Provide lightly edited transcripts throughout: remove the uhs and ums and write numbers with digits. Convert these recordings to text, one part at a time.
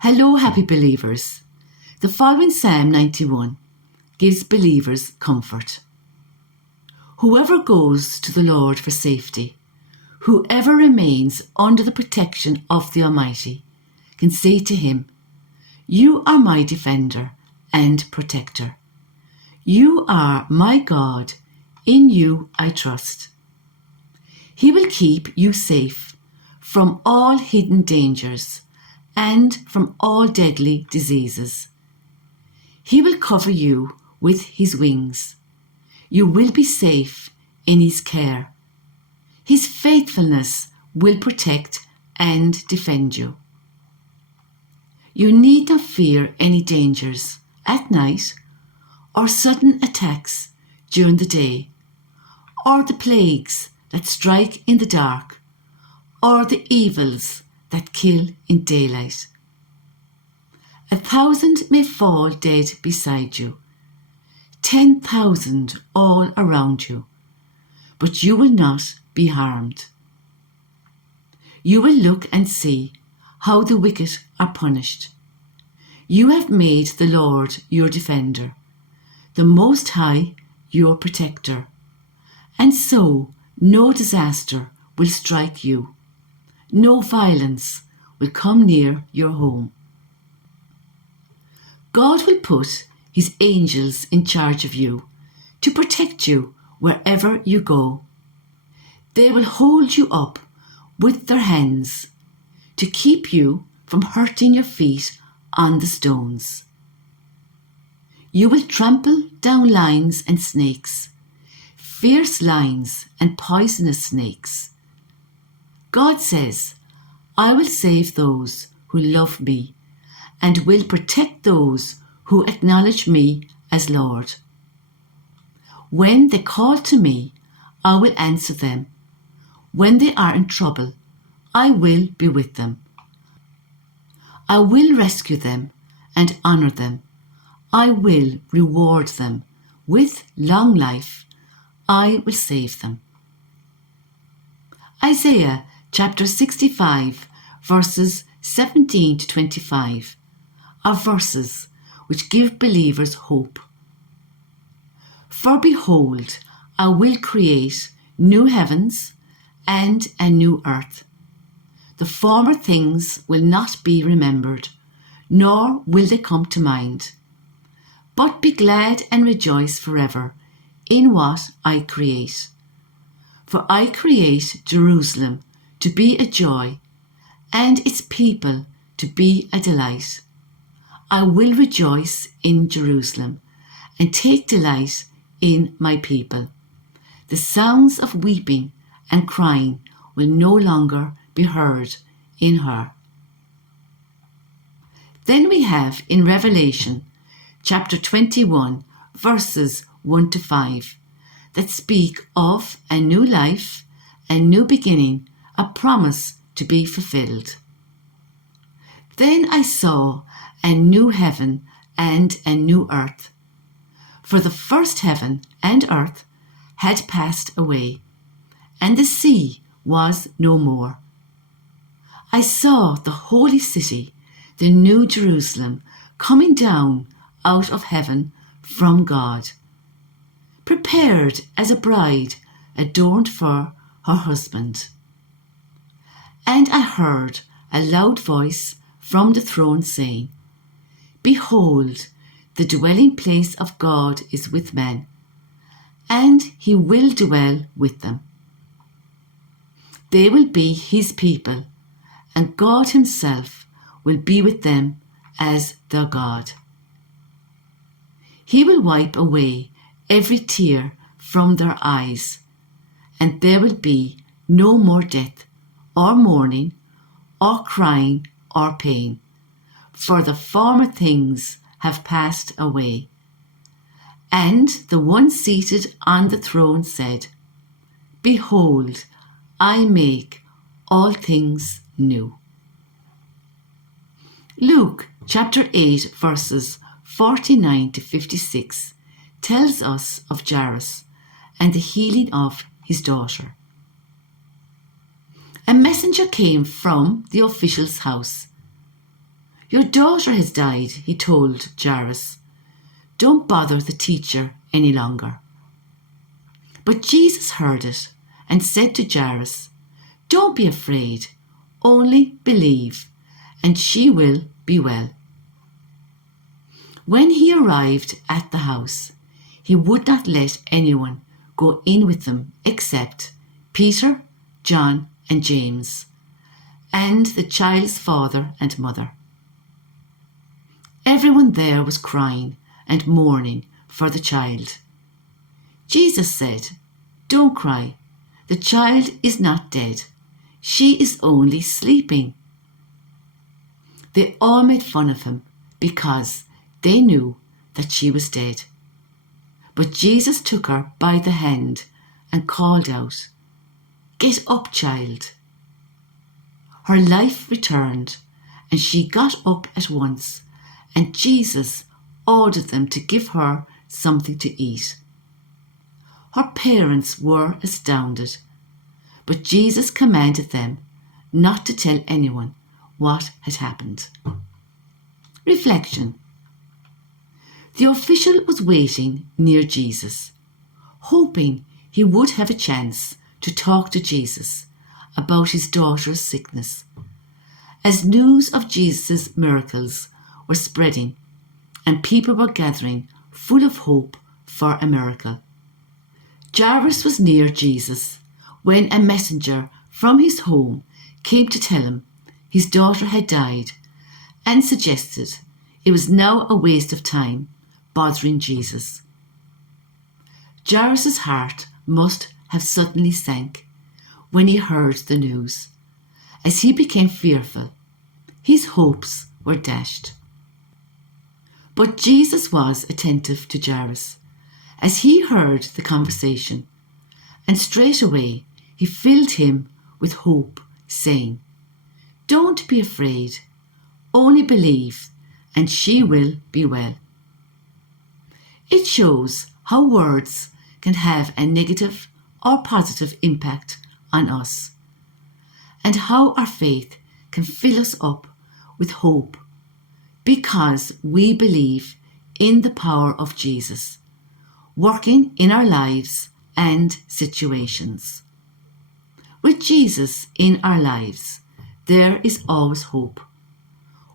Hello, happy believers. The following Psalm 91 gives believers comfort. Whoever goes to the Lord for safety, whoever remains under the protection of the Almighty, can say to him, "You are my defender and protector. You are my God, in you I trust." He will keep you safe from all hidden dangers and from all deadly diseases. He will cover you with his wings. You will be safe in his care. His faithfulness will protect and defend you. You need not fear any dangers at night, or sudden attacks during the day, or the plagues that strike in the dark, or the evils that kill in daylight. 1,000 may fall dead beside you, 10,000 all around you, but you will not be harmed. You will look and see how the wicked are punished. You have made the Lord your defender, the Most High your protector, and so no disaster will strike you. No violence will come near your home. God will put his angels in charge of you to protect you wherever you go. They will hold you up with their hands to keep you from hurting your feet on the stones. You will trample down lions and snakes, fierce lions and poisonous snakes. God says, "I will save those who love me and will protect those who acknowledge me as Lord. When they call to me, I will answer them. When they are in trouble, I will be with them. I will rescue them and honor them. I will reward them with long life. I will save them." Isaiah chapter 65 verses 17 to 25 are verses which give believers hope. "For behold, I will create new heavens and a new earth. The former things will not be remembered, nor will they come to mind. But be glad and rejoice forever in what I create. For I create Jerusalem to be a joy, and its people to be a delight. I will rejoice in Jerusalem and take delight in my people. The sounds of weeping and crying will no longer be heard in her." Then we have in Revelation chapter 21 verses 1 to 5 that speak of a new life, a new beginning, a promise to be fulfilled. "Then I saw a new heaven and a new earth, for the first heaven and earth had passed away, and the sea was no more. I saw the holy city, the new Jerusalem, coming down out of heaven from God, prepared as a bride adorned for her husband. And I heard a loud voice from the throne saying, 'Behold, the dwelling place of God is with men, and he will dwell with them. They will be his people, and God himself will be with them as their God. He will wipe away every tear from their eyes, and there will be no more death, or mourning, or crying, or pain, for the former things have passed away.' And the one seated on the throne said, 'Behold, I make all things new.'" Luke chapter 8 verses 49 to 56 tells us of Jairus and the healing of his daughter. "A messenger came from the official's house. "Your daughter has died," he told Jairus. "Don't bother the teacher any longer." But Jesus heard it and said to Jairus, "Don't be afraid, only believe, and she will be well." When he arrived at the house, he would not let anyone go in with them except Peter, John, and James, and the child's father and mother. Everyone there was crying and mourning for the child. Jesus said, "Don't cry. The child is not dead. She is only sleeping." They all made fun of him because they knew that she was dead. But Jesus took her by the hand and called out, "Get up, child." Her life returned, and she got up at once, and Jesus ordered them to give her something to eat. Her parents were astounded, but Jesus commanded them not to tell anyone what had happened. Reflection. The official was waiting near Jesus, hoping he would have a chance to talk to Jesus about his daughter's sickness, as news of Jesus' miracles were spreading and people were gathering full of hope for a miracle. Jairus was near Jesus when a messenger from his home came to tell him his daughter had died and suggested it was now a waste of time bothering Jesus. Jairus' heart must have suddenly sank when he heard the news. As he became fearful, his hopes were dashed. But Jesus was attentive to Jairus as he heard the conversation, and straight away he filled him with hope, saying, "Don't be afraid, only believe, and she will be well." It shows how words can have a negative or positive impact on us, and how our faith can fill us up with hope because we believe in the power of Jesus working in our lives and situations. With Jesus in our lives, there is always hope.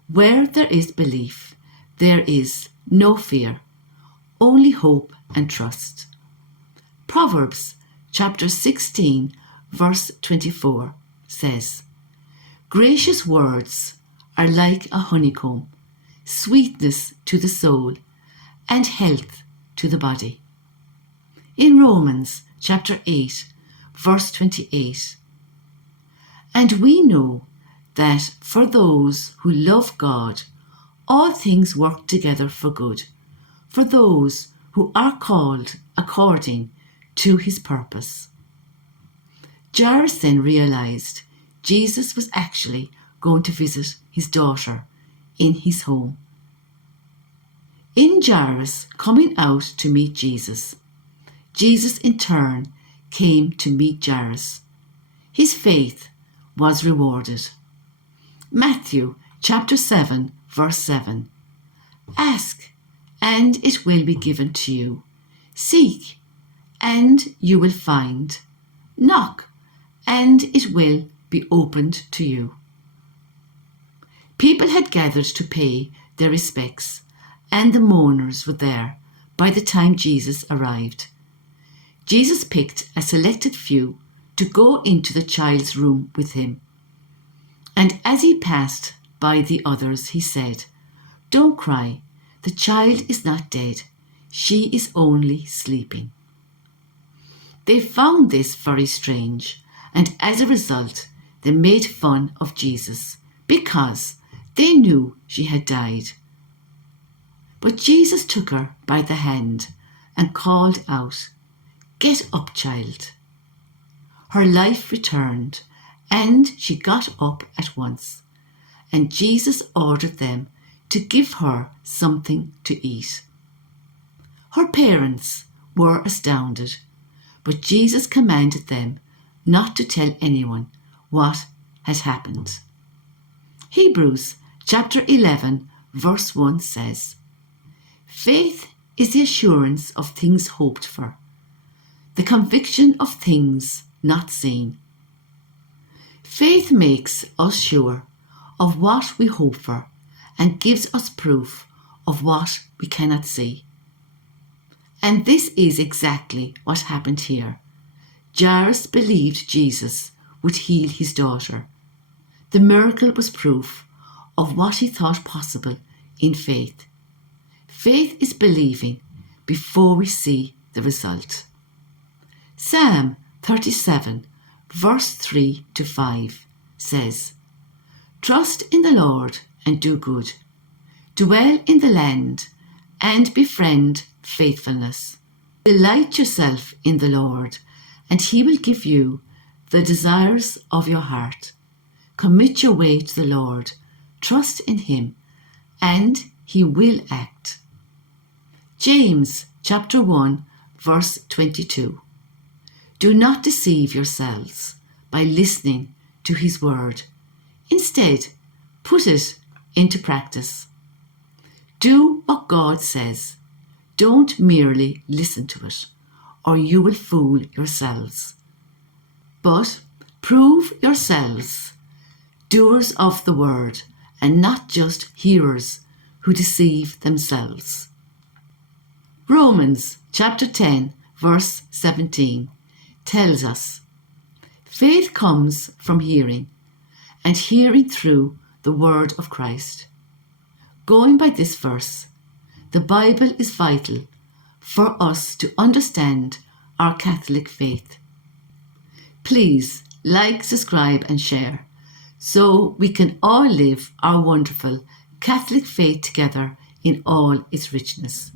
Where there is belief, there is no fear, only hope and trust. Proverbs chapter 16, verse 24 says, "Gracious words are like a honeycomb, sweetness to the soul and health to the body." In Romans chapter 8, verse 28, "And we know that for those who love God, all things work together for good, for those who are called according to his purpose." Jairus then realized Jesus was actually going to visit his daughter in his home. In Jairus coming out to meet Jesus, Jesus in turn came to meet Jairus. His faith was rewarded. Matthew chapter 7, verse 7. "Ask, and it will be given to you. Seek, and you will find. Knock, and it will be opened to you." People had gathered to pay their respects, and the mourners were there by the time Jesus arrived. Jesus picked a selected few to go into the child's room with him. And as he passed by the others, he said, "Don't cry. The child is not dead. She is only sleeping." They found this very strange, and as a result, they made fun of Jesus because they knew she had died. But Jesus took her by the hand and called out, "Get up, child." Her life returned, and she got up at once, and Jesus ordered them to give her something to eat. Her parents were astounded, but Jesus commanded them not to tell anyone what had happened. Hebrews chapter 11, verse 1 says, "Faith is the assurance of things hoped for, the conviction of things not seen." Faith makes us sure of what we hope for and gives us proof of what we cannot see. And this is exactly what happened here. Jairus believed Jesus would heal his daughter. The miracle was proof of what he thought possible in faith. Faith is believing before we see the result. Psalm 37, verse 3 to 5 says, "Trust in the Lord and do good. Dwell in the land and befriend faithfulness. Delight yourself in the Lord, and he will give you the desires of your heart. Commit your way to the Lord. Trust in him, and he will act." James chapter 1, verse 22. "Do not deceive yourselves by listening to his word. Instead, put it into practice." Do what God says. Don't merely listen to it, or you will fool yourselves. But prove yourselves doers of the word, and not just hearers who deceive themselves. Romans chapter 10, verse 17 tells us, "Faith comes from hearing, and hearing through the word of Christ." Going by this verse, the Bible is vital for us to understand our Catholic faith. Please like, subscribe and share so we can all live our wonderful Catholic faith together in all its richness.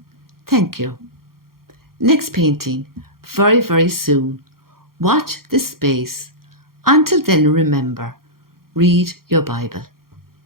Thank you. Next painting very, very soon. Watch this space. Until then, remember, read your Bible.